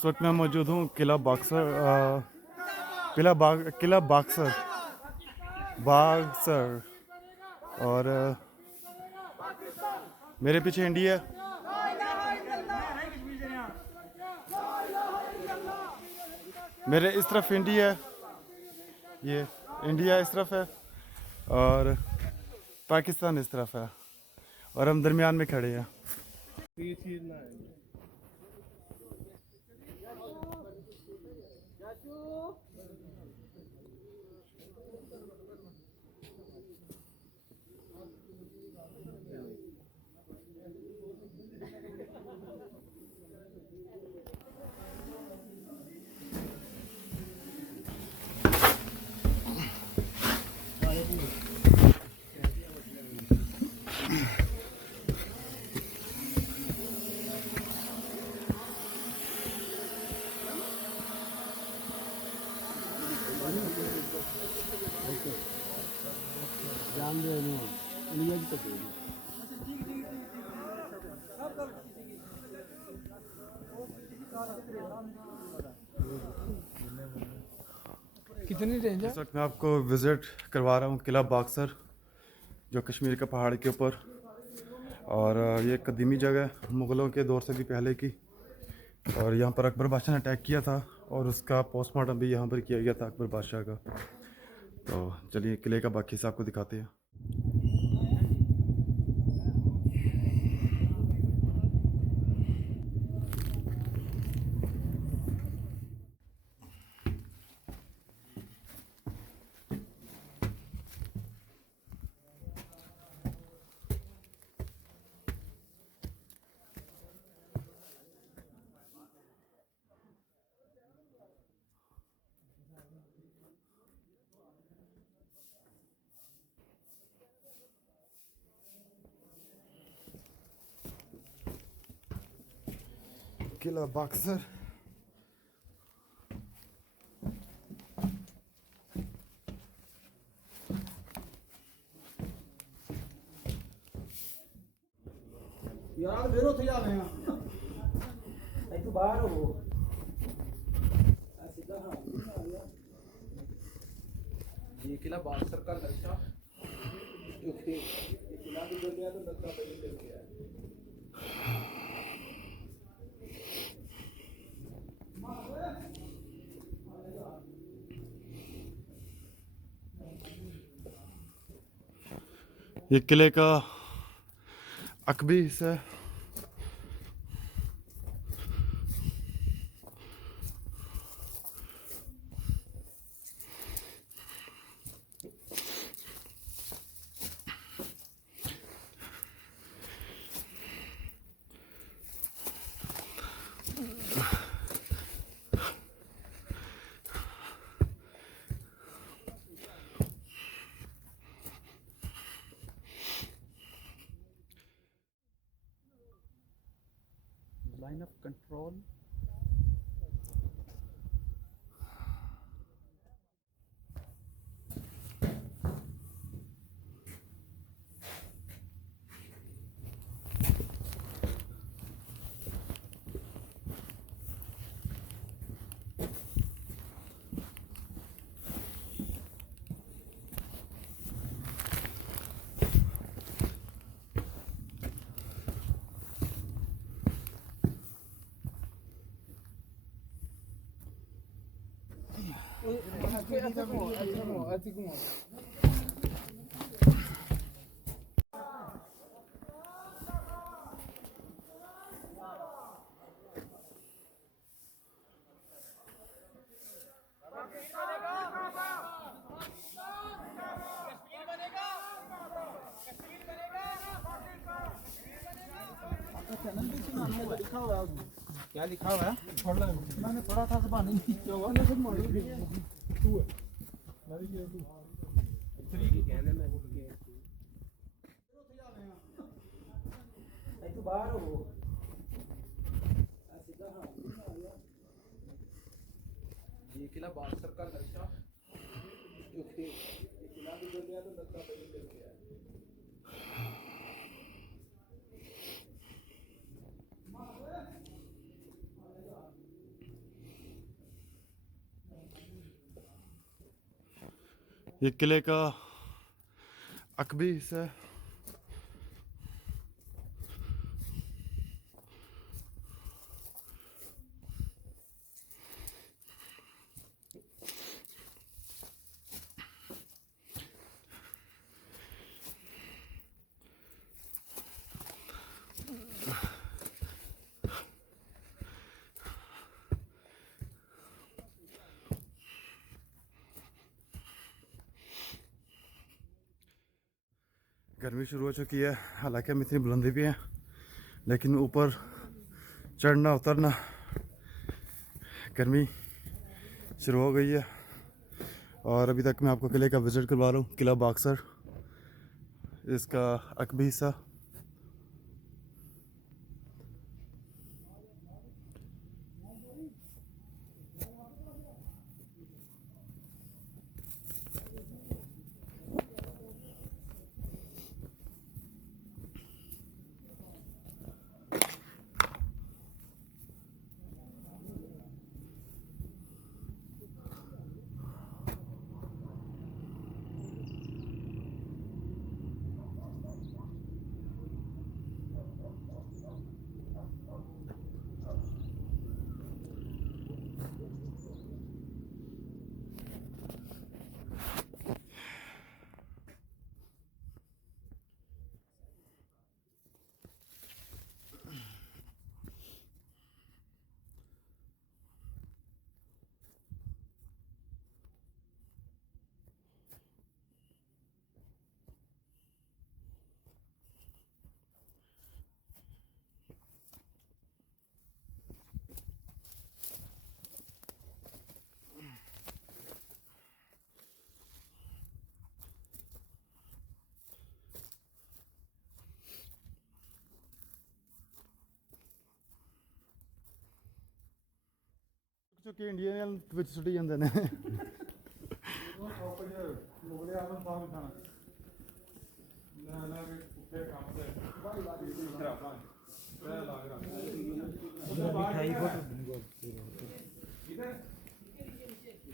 इस वक्त मैं मौजूद हूँ किला बक्सर बागसर और मेरे पीछे इंडिया, मेरे इस तरफ इंडिया, ये इंडिया इस तरफ है और पाकिस्तान इस तरफ है और हम दरमियान में खड़े हैं। कितनी रेंज है? इस वक्त मैं आपको विज़िट करवा रहा हूँ किला बक्सर, जो कश्मीर के पहाड़ के ऊपर, और ये कदीमी जगह है, मुग़लों के दौर से भी पहले की। और यहाँ पर अकबर बादशाह ने अटैक किया था और उसका पोस्टमार्टम भी यहाँ पर किया गया था अकबर बादशाह का। तो चलिए किले का बाकी हिस्सा आपको दिखाते हैं। किला बक्सर यार फिर ਉੱਥੇ ਜਾਵੇਂ ਆ ਇੱਥੋਂ ਬਾਹਰ ਹੋ ਸਿੱਧਾ ਹਾਂ ये किला बक्सर का नक्शा जो कि ये किला भी बन गया तो नक्शा पहले बन गया है। ये किले का अकबी हिस्सा है। लाइन ऑफ कंट्रोल क्या लिखा हुआ है? मैंने थोड़ा था जबानी नहीं किया हुआ ना, सब मॉडल टू है मेरी ये टू 3 की कहने में आई तो बाहर हो सीधा हां ये किला बक्सर का नक्शा जो कि ये किला भी बन गया तो नक्शा पहले बन गया है। ये किले का अकबी हिस्सा है। गर्मी शुरू हो चुकी है, हालांकि हम इतनी बुलंदी पे हैं, लेकिन ऊपर चढ़ना उतरना गर्मी शुरू हो गई है। और अभी तक मैं आपको किले का विज़िट करवा रहा हूँ, किला बक्सर, इसका अकबी हिस्सा। चुके इंडियन विच सुटी जाते हैं। मुगले आलम साहब खाना ना ना के पुठे काम से खराबा रे लाग रहा उधर मिठाई फोटो इधर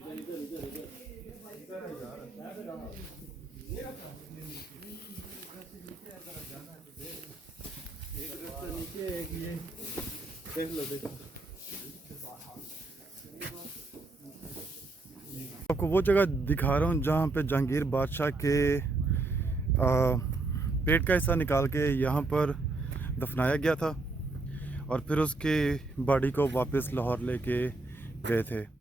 इधर इधर इधर यार ये रखा एक रास्ता नीचे एक ये देख लो देखो। आपको वो जगह दिखा रहा हूँ जहाँ पे जहांगीर बादशाह के पेट का हिस्सा निकाल के यहाँ पर दफनाया गया था और फिर उसकी बॉडी को वापस लाहौर लेके गए थे।